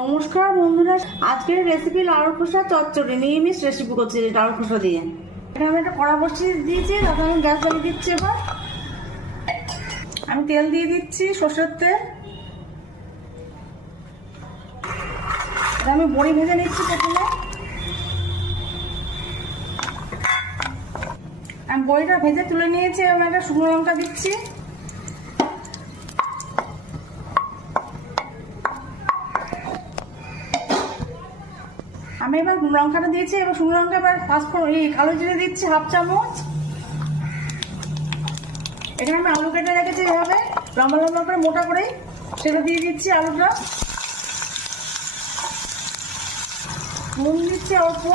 নমস্কার বন্ধুরা, আজকের রেসিপি লাউ খোসা চচ্চড়ি, নিরামিষ রেসিপি করছি লাউ খোসা দিয়ে। এখানে আমি একটা কড়া বসিয়ে দিয়েছি, তারপর আমি গ্যাস জ্বালিয়ে দিচ্ছি এবার। আমি তেল দিয়ে দিচ্ছি সর্ষের তেল। আমি বড়ি ভেজে নিচ্ছি প্রথমে। আমি বড়িটা ভেজে তুলে নিয়েছি আমি একটা শুকনো লঙ্কা দিচ্ছি। আমি এবার লঙ্কাটা দিয়েছি, এবার শুকনো লঙ্কা এবার পাঁচ এই কালো জিরে দিচ্ছি হাফ চামচ। এখানে আমি আলু কেটে রেখেছি এভাবে, লম্বা লম্বা করে মোটা করে সেটা দিয়ে দিচ্ছি আলুটা। নুন দিচ্ছি অল্প।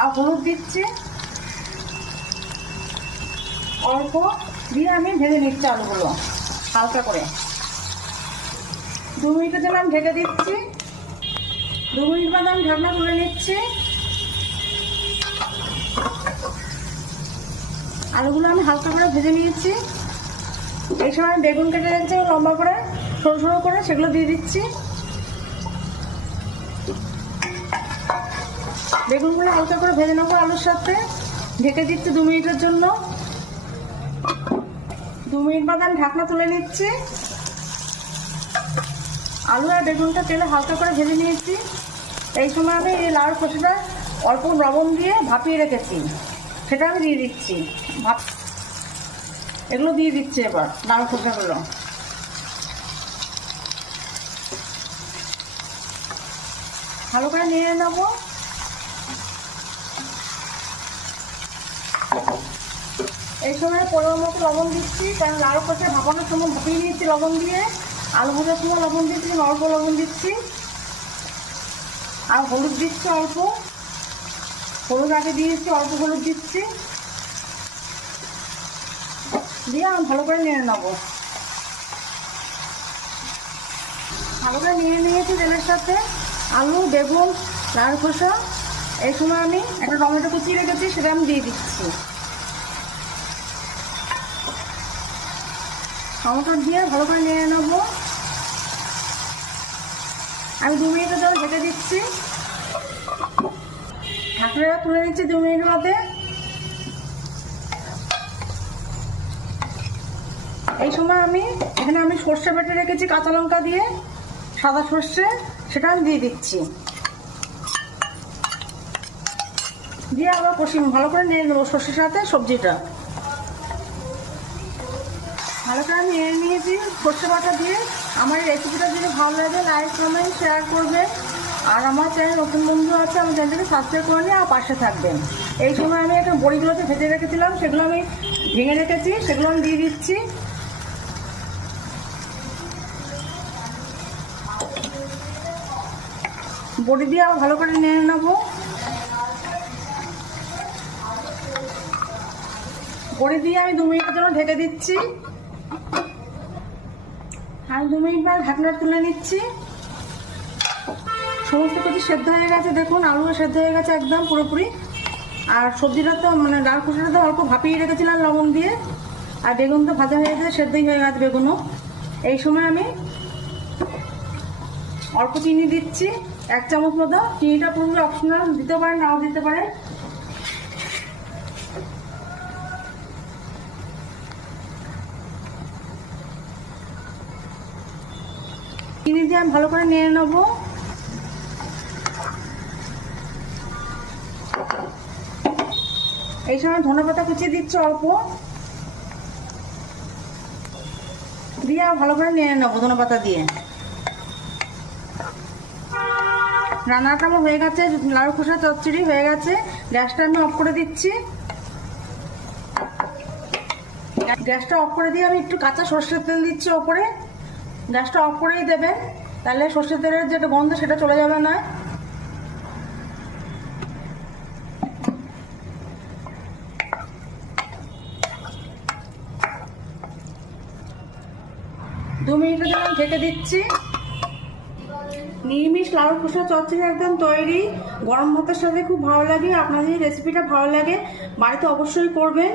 আর হলুদ দিচ্ছি। অল্প। দিয়ে আমি ভেজে নিচ্ছি আলুগুলো, হালকা করে। দু মিনিটের জন্য আমি ঢেকে দিচ্ছি। দু মিনিট বাদে আমি ঢাকনা তুলে নিচ্ছি। আলুগুলো আমি হালকা করে ভেজে নিয়েছি। এই সময় বেগুন কেটে রেখেছি লম্বা করে, সরু সরু করে সেগুলো দিয়ে দিচ্ছি। বেগুনগুলো হালকা করে ভেজে নেব আলুর সাথে। ঢেকে দিচ্ছি দু মিনিটের জন্য। দু মিনিট বাদে আমি ঢাকনা তুলে নিচ্ছি। আলু আর বেগুনটা তেলে হালকা করে ভেজে নিয়েছি। এই সময় আমি এই লাউ খোসাটা অল্প লবণ দিয়ে ভাপিয়ে রেখেছি। সেটা আমি দিয়ে দিচ্ছি। ভাপ এগুলো দিয়ে দিচ্ছি এবার লাউ খোসাগুলো। ভালো করে নিয়ে নেব। এই সময় পনেরো মতো লবণ দিচ্ছি, কারণ লাউ খোসা ভাপানোর সময় ভাপিয়ে নিয়েছি লবণ দিয়ে। আলু ভাজার সময় লবণ দিচ্ছি, অল্প লবণ দিচ্ছি। আর হলুদ দিচ্ছি অল্প। হলুদ আগে দিয়েছি অল্প হলুদ দিচ্ছি। দিয়ে আমি ভালো করে নিয়ে নেব। ভালো করে নিয়ে নিয়েছি তেলের সাথে। আলু, বেগুন, লাল খোসা, এই সময় আমি একটা টমেটো কুচিয়ে রেখেছি, সেটা আমি দিয়ে দিচ্ছি। টমেটো দিয়ে ভালো করে নিয়ে নেব। আমি দু মিনিটের জন্য ঢেকে দিচ্ছি। ঢাকনাটা তুলে নিচ্ছি দু মিনিটের মধ্যে। এই সময় আমি, এখানে আমি সর্ষে বেটে রেখেছি কাঁচা লঙ্কা দিয়ে, সাদা সর্ষে, সেটা আমি দিয়ে দিচ্ছি। দিয়ে আবার কষি ভালো করে নিয়ে নেব সর্ষের সাথে সবজিটা। ভালো করে আমি নিয়ে নিয়েছি, সর্ষে বাটা দিয়ে। আমার এই রেসিপিটা যদি ভালো লাগে লাইক কমেন্ট শেয়ার করবে। আর আমার চ্যানেল নতুন বন্ধু আছে, আমার চ্যানেলটাকে সাবস্ক্রাইব করে নিয়ে আর পাশে থাকবেন। এই সময় আমি একটা বড়িগুলোতে ভেজে রেখেছিলাম, সেগুলো আমি ভেঙে রেখেছি, সেগুলো আমি দিয়ে দিচ্ছি। বড়ি দিয়ে আবার ভালো করে নিয়ে নেব। বড়ি দিয়ে আমি দু মিনিটের জন্য ঢেকে দিচ্ছি। আমি দু মিনিট পর ঢাকনা তুলে নিচ্ছি। সমস্ত কিছু সেদ্ধ হয়ে গেছে, দেখুন, আলুও সেদ্ধ হয়ে গেছে একদম পুরোপুরি। আর সবজিটা তো মানে ডাল খোসাটা তো অল্প ভাপিয়ে রেখেছিলাম লবণ দিয়ে। আর বেগুন তো ভাজা হয়ে গেছে, সেদ্ধই হয়ে গেছে বেগুনও। এই সময় আমি অল্প চিনি দিচ্ছি, এক চামচ মতো। চিনিটা পুরোপুরি অপশনাল দিতে পারেন, নাও দিতে পারেন। চিনি দিয়ে আমি ভালো করে নিয়ে নেব। এই সময় ধনে পাতা কুচিয়ে দিচ্ছি অল্প। দিয়ে ভালো করে নিয়ে নেব ধনে পাতা দিয়ে। রান্নাটা আমার হয়ে গেছে, লাউ খোসা চচ্চড়ি হয়ে গেছে। গ্যাসটা আমি অফ করে দিচ্ছি। গ্যাসটা অফ করে দিয়ে আমি একটু কাঁচা সর্ষের তেল দিচ্ছি ওপরে। গ্যাসটা অফ করেই দেবেন তাহলে সর্ষের তেলের যেটা গন্ধ সেটা চলে যাবে না। দু মিনিটের জন্য ঢেকে দিচ্ছি। নিরামিষ লাউ খোসা চচ্চড়ি একদম তৈরি। গরম ভাতের সাথে খুব ভালো লাগে। আপনাদের এই রেসিপিটা ভালো লাগে। বাড়িতে অবশ্যই করবেন।